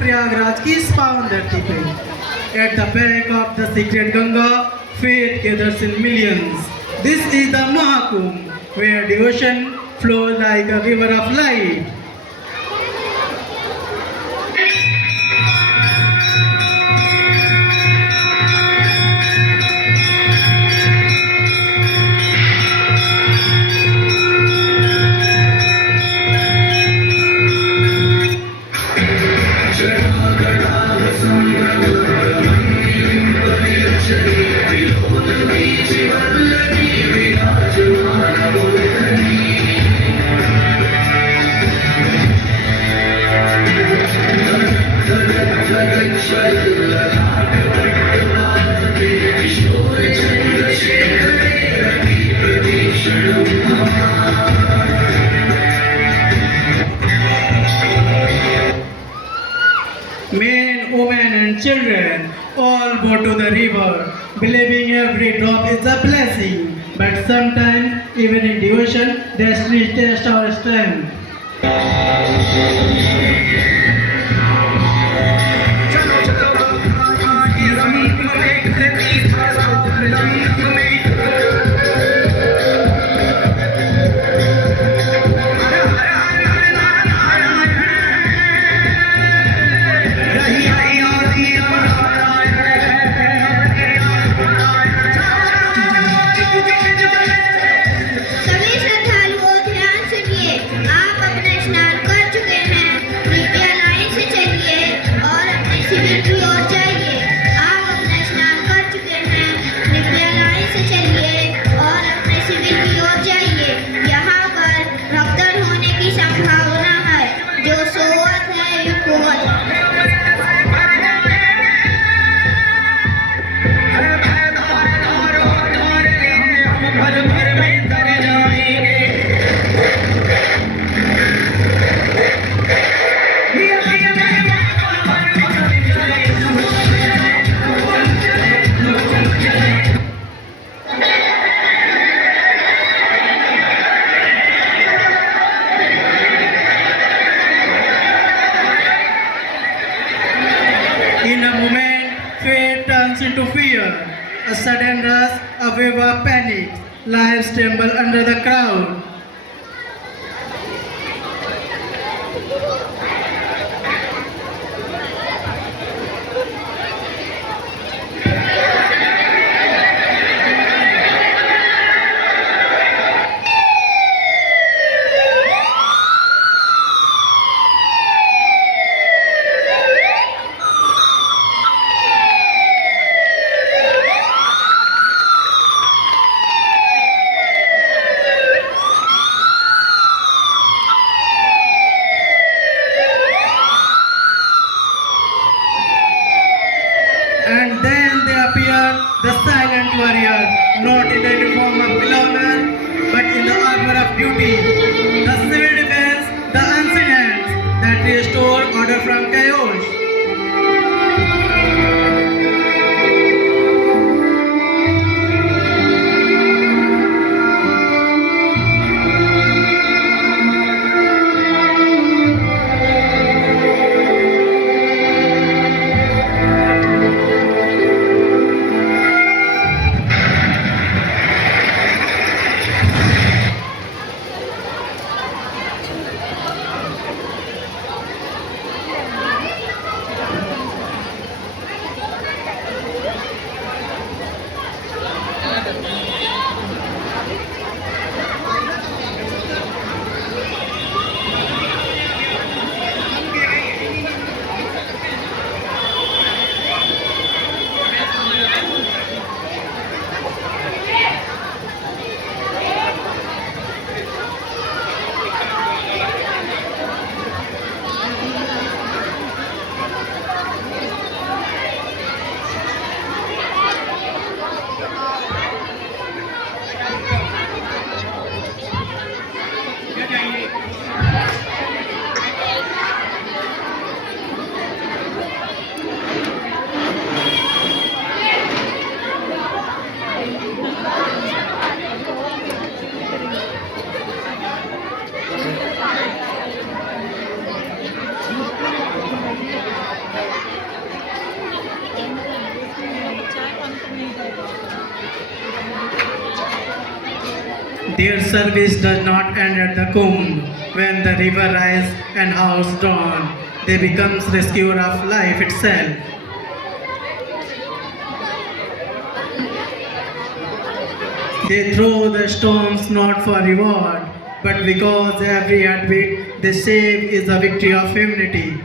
प्रयागराज की इस पावन धरती पे. At the bank of the sacred Ganga, faith gathers in millions. This is the Mahakumbh, where devotion flows like a river of light. Men, women and children all go to the river, believing every drop is a blessing. But sometimes, even in devotion, destiny tests our strength. सभी श्रद्धालुओं ध्यान सुनिए, आप अपना स्नान कर चुके हैं, कृपया लाइन से चलिए और अपने शिविर की ओर जाइए। आप अपना स्नान कर चुके हैं, कृपया लाइन से चलिए और अपने शिविर की ओर जाइए। यहाँ पर भगदड़ होने की संभावना है, जो सोवत है युवत। In a moment, faith turns into fear. A sudden rush, a wave of panic. Lives tremble under the crowd. And then they appear, the silent warrior, not in the uniform of belongers, but in the armor of duty. The civil defense, the unseen hands that restore order from chaos. Their service does not end at the Kumbh. When the river rise and house dawn, they becomes rescuer of life itself. They throw the stones not for reward, but because every heartbeat they save is a victory of humanity.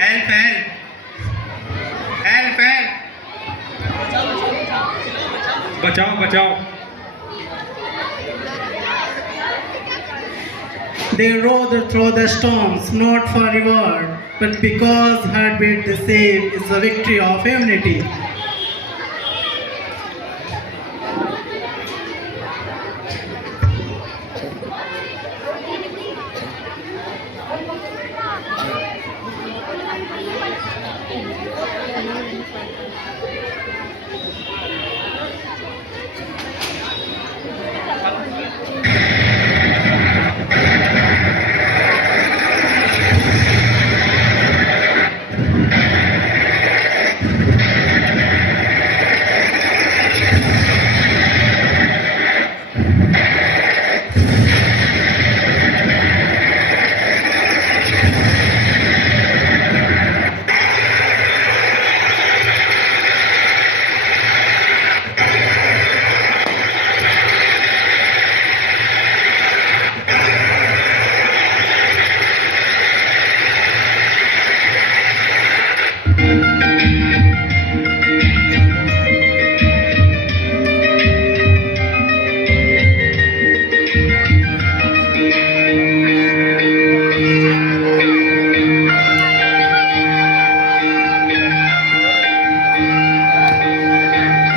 Help, help! Help, help! बचाओ बचाओ। They rode through the storms not for reward, but because heartbeat they save is the victory of humanity.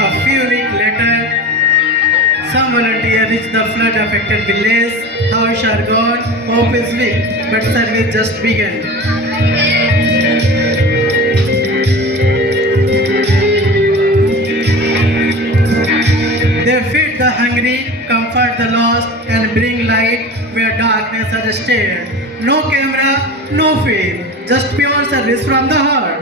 A few weeks later, some volunteers reach the flood affected village. House are gone, hope is weak, but service just began. They feed the hungry, comfort the lost, and bring light where darkness has stayed. No camera, no fame, just pure service from the heart.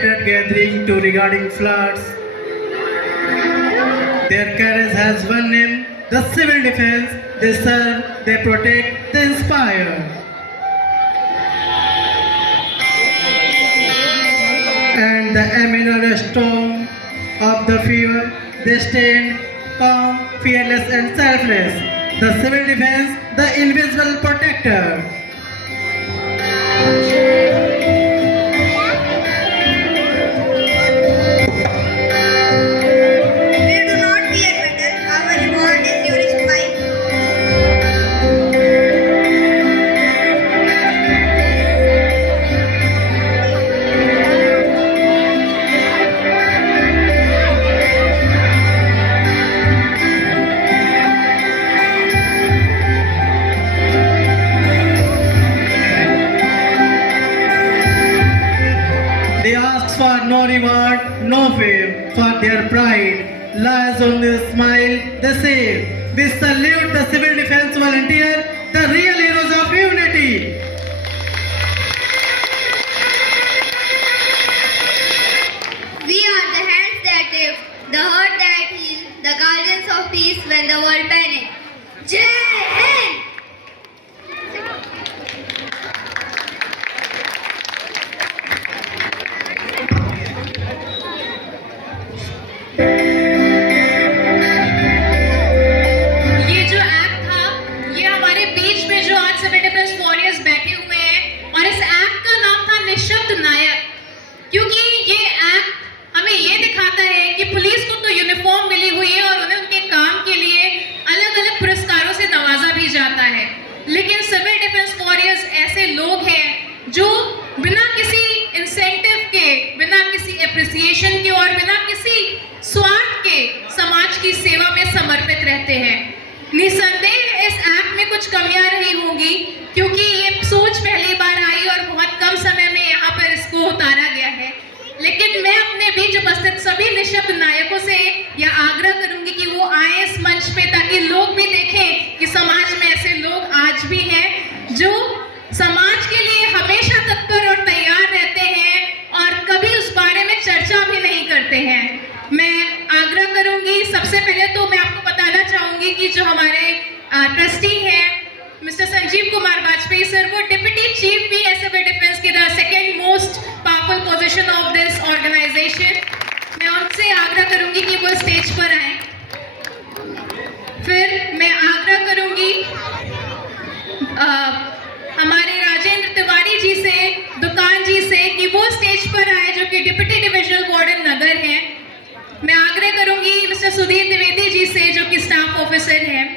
scattered gathering to regarding floods. Their courage has one name, the civil defense. They serve, they protect, they inspire. And the amid a storm of the fear, they stand calm, fearless and selfless. The civil defense, the invisible protector. We do not fear battle. Our reward is during fight. They ask for no reward, no fame, for their pride lies on their smile. They say, we salute the civil defense volunteer, the real heroes of unity. We are the hands that lift, the heart that heals, the guardians of peace when the world panics. Jai Hind! ये जो एक्ट था, ये हमारे बीच में जो आज civil defence warriors बैठे हुए हैं, और इस एक्ट का नाम था निशब्द नायक, क्योंकि ये एक्ट हमें ये दिखाता है कि पुलिस को तो यूनिफॉर्म मिली हुई है और उन्हें उनके काम के लिए अलग अलग पुरस्कारों से नवाजा भी जाता है, लेकिन सिविल डिफेंस वॉरियर्स ऐसे लोग हैं जो बिना किसी इंसेंटिव के, बिना किसी एप्रिसिएशन के और बिना किसी स्वार्थ के समाज की सेवा में समर्पित रहते हैं। निसंदेह इस एक्ट में कुछ कमियां रही होंगी, क्योंकि ये सोच पहली बार आई और बहुत कम समय में यहाँ पर इसको उतारा गया है, लेकिन मैं अपने बीच उपस्थित सभी निशब्द नायकों से यह आग्रह करूंगी कि वो आए इस मंच पे, ताकि लोग भी देखें कि समाज में ऐसे लोग आज भी हैं जो समाज के लिए हमेशा तत्पर और तैयार रहते हैं और कभी उस बारे में चर्चा भी नहीं करते हैं। मैं आग्रह करूंगी, सबसे पहले तो मैं आपको बताना चाहूंगी कि जो हमारे ट्रस्टी हैं मिस्टर संजीव कुमार वाजपेयी सर, वो डिप्टी चीफ भी है सिविल डिफेंस की, the second most powerful position of this organisation. मैं उनसे आग्रह करूंगी कि वो स्टेज पर आए। फिर मैं आग्रह करूंगी हमारे राजेंद्र तिवारी जी से, दुकान जी से, कि वो स्टेज पर आए जो कि डिप्टी डिविजनल वार्डन नगर हैं। मैं आग्रह करूंगी मिस्टर सुधीर द्विवेदी जी से जो कि स्टाफ ऑफिसर हैं।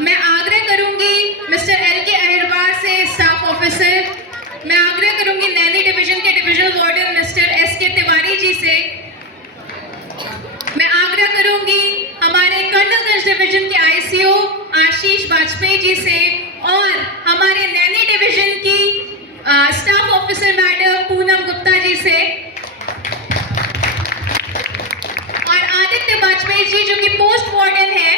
मैं आग्रह करूंगी मिस्टर LK अहिरवार से, स्टाफ ऑफिसर। मैं आग्रह करूंगी नैनी डिवीजन के divisional warden mister SK Tiwari ji से। मैं आग्रह करूंगी हमारे कर्नलगंज डिवीजन के ICO आशीष वाजपेयी जी से, और हमारे नैनी डिवीजन की staff officer madam Poonam Gupta ji से, और आदित्य वाजपेयी जी जो कि पोस्ट वार्डन है,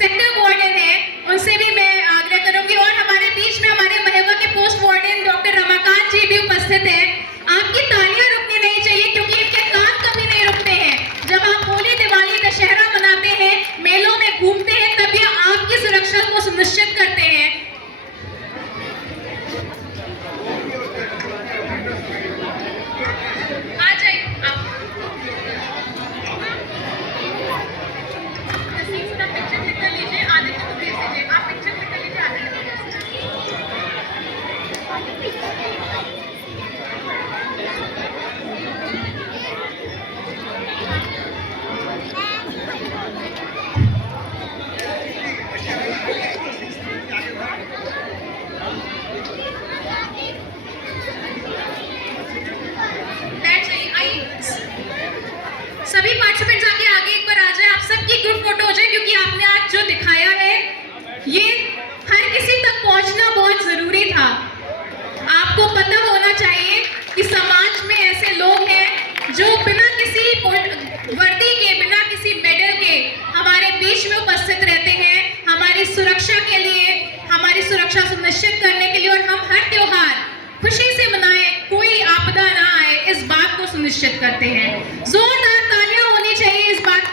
सेक्टर वार्डन है, उनसे भी मैं आग्रह करूंगी। और हमारे बीच में हमारे महेवा के पोस्ट वार्डन डॉक्टर रमाकांत जी भी उपस्थित हैं। आपकी तालियां रुकनी नहीं चाहिए, क्योंकि इनके काम कभी नहीं रुकते हैं। जब आप होली, दिवाली, दशहरा मनाते हैं, मेलों में घूमते हैं, तब ये आपकी सुरक्षा को सुनिश्चित करते हैं। आ जाइए आप। पिक्चर क्लिक कर लीजिए, आदित्य को भेज दीजिए। आप पिक्चर क्लिक कर लीजिए, आदित्य को भेज सभी पार्टिसिपेंट्स आके आगे एक बार आ जाए, आप सबकी ग्रुप फोटो हो जाए, क्योंकि आपने आज जो दिखाया है ये हर किसी तक पहुंचना बहुत जरूरी था। आपको पता होना चाहिए कि समाज में ऐसे लोग हैं जो बिना किसी वर्दी के, बिना किसी मेडल के हमारे बीच में उपस्थित रहते हैं, हमारी सुरक्षा के लिए, हमारी सुरक्षा सुनिश्चित करने के लिए। और हम हर त्योहार खुशी से मनाएं, कोई आपदा ना आए इस बात को सुनिश्चित करते हैं। जोरदार तालियां होनी चाहिए इस बात